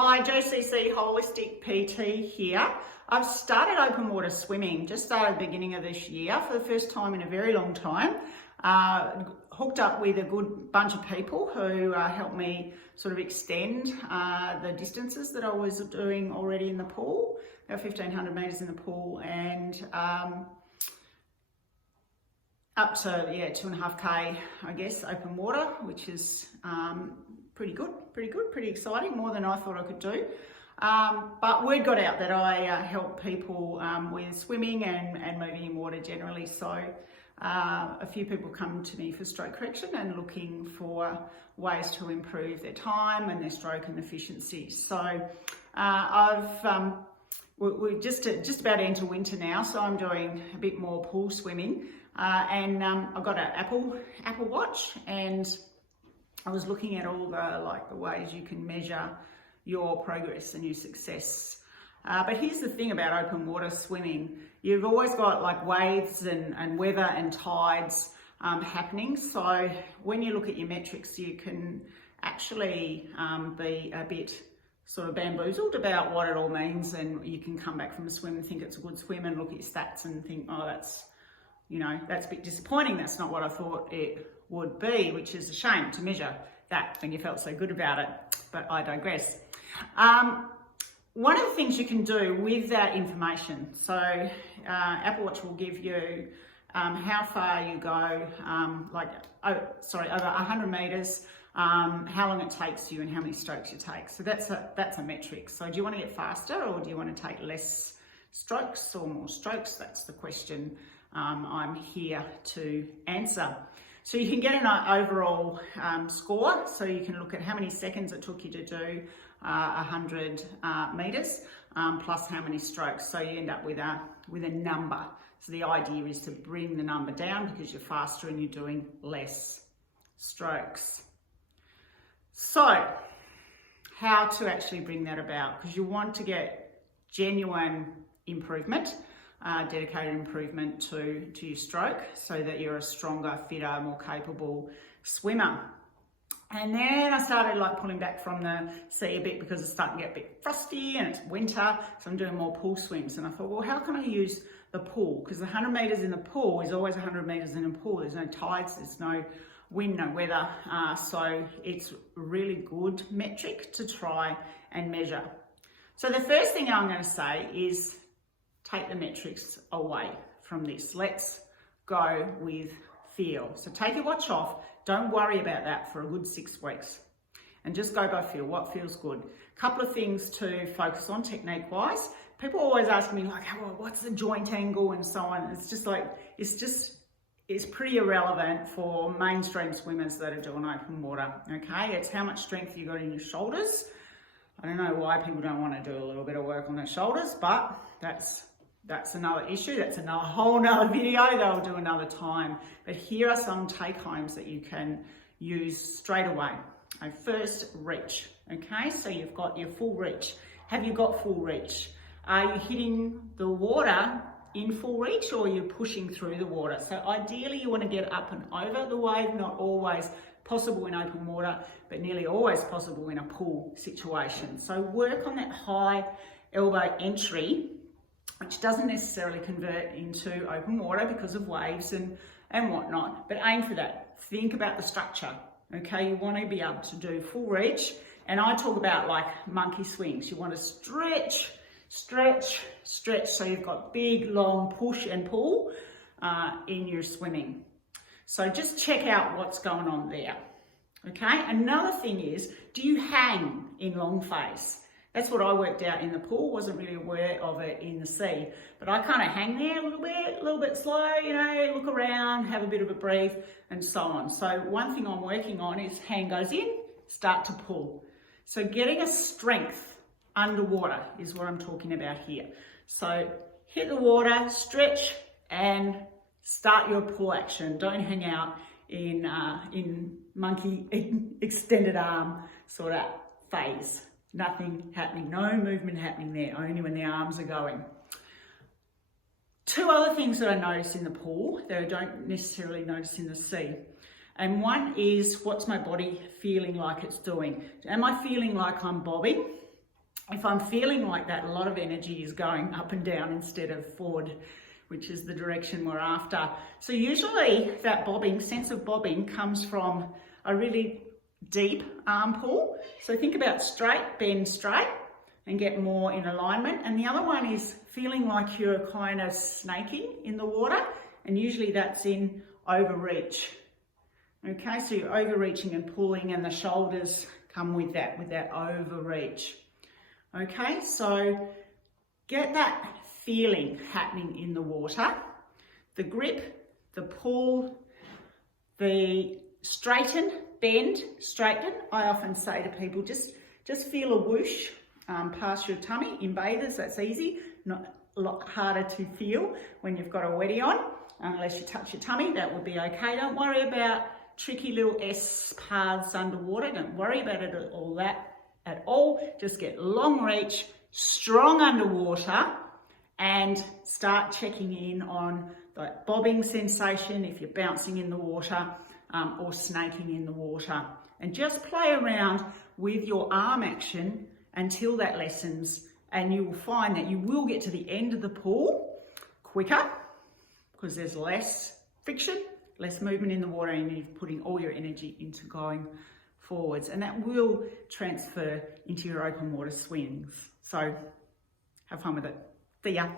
Hi, JCC Holistic PT here. I've started open water swimming just started at the beginning of this year for the first time in a very long time. Hooked up with a good bunch of people who helped me sort of extend the distances that I was doing already in the pool. About 1,500 metres in the pool and up to 2.5k, I guess, open water, which is pretty good, pretty exciting, more than I thought I could do. But word got out that I help people with swimming and moving in water generally. So a few people come to me for stroke correction and looking for ways to improve their time and their stroke and efficiency. So we're just about into winter now, so I'm doing a bit more pool swimming. And I've got an Apple Watch, and I was looking at all the ways you can measure your progress and your success. But here's the thing about open water swimming. You've always got like waves and weather and tides happening. So when you look at your metrics, you can actually be a bit sort of bamboozled about what it all means, and you can come back from a swim and think it's a good swim and look at your stats and think, oh, that's a bit disappointing. That's not what I thought it would be, which is a shame to measure that when you felt so good about it, but I digress. One of the things you can do with that information, so Apple Watch will give you how far you go, over 100 metres, how long it takes you and how many strokes you take. So that's a metric. So do you want to get faster or do you want to take less strokes or more strokes? That's the question I'm here to answer. So you can get an overall score. So you can look at how many seconds it took you to do 100 metres plus how many strokes. So you end up with a number. So the idea is to bring the number down because you're faster and you're doing less strokes. So how to actually bring that about? Because you want to get genuine improvement, dedicated improvement to your stroke so that you're a stronger, fitter, more capable swimmer. And then I started pulling back from the sea a bit because it's starting to get a bit frosty and it's winter, so I'm doing more pool swims. And I thought, well, how can I use the pool? Because the 100 metres in the pool is always 100 metres in a pool. There's no tides, there's no wind, no weather. So it's a really good metric to try and measure. So the first thing I'm going to say is take the metrics away from this. Let's go with feel. So take your watch off. Don't worry about that for a good 6 weeks and just go by feel. What feels good? A couple of things to focus on technique wise. People always ask me what's the joint angle and so on. It's pretty irrelevant for mainstream swimmers that are doing open water. Okay, it's how much strength you got in your shoulders. I don't know why people don't want to do a little bit of work on their shoulders, but that's another issue. That's another whole nother video that I'll do another time. But here are some take homes that you can use straight away. First, reach. Okay, so you've got your full reach. Have you got full reach? Are you hitting the water in full reach or are you pushing through the water? So ideally you want to get up and over the wave, not always possible in open water, but nearly always possible in a pool situation. So work on that high elbow entry, which doesn't necessarily convert into open water because of waves and whatnot, but aim for that. Think about the structure, okay? You want to be able to do full reach, and I talk about monkey swings. You want to stretch, so you've got big, long push and pull in your swimming. So just check out what's going on there, okay? Another thing is, do you hang in long phase? That's what I worked out in the pool. Wasn't really aware of it in the sea, but I kind of hang there a little bit slow, look around, have a bit of a breathe and so on. So one thing I'm working on is hand goes in, start to pull. So getting a strength underwater is what I'm talking about here. So hit the water, stretch and start your pull action. Don't hang out in monkey extended arm sort of phase. Nothing happening, no movement happening there, only when the arms are going. Two other things that I notice in the pool that I don't necessarily notice in the sea. And one is, what's my body feeling like it's doing? Am I feeling like I'm bobbing? if I'm feeling like that, a lot of energy is going up and down instead of forward, which is the direction we're after. So usually that bobbing, sense of bobbing, comes from a really deep arm pull. So think about straight, bend straight and get more in alignment. And the other one is feeling like you're kind of snaking in the water, and usually that's in overreach. Okay, so you're overreaching and pulling, and the shoulders come with that overreach. Okay, so get that feeling happening in the water. The grip, the pull, the straighten, bend, straighten. I often say to people, just feel a whoosh past your tummy. In bathers, that's easy. Not a lot harder to feel when you've got a wetty on. Unless you touch your tummy, that would be okay. Don't worry about tricky little S paths underwater. Don't worry about it all that at all. Just get long reach, strong underwater, and start checking in on the bobbing sensation if you're bouncing in the water or snaking in the water. And just play around with your arm action until that lessens, and you will find that you will get to the end of the pool quicker because there's less friction, less movement in the water, and you're putting all your energy into going forwards, and that will transfer into your open water swings. So have fun with it. See ya.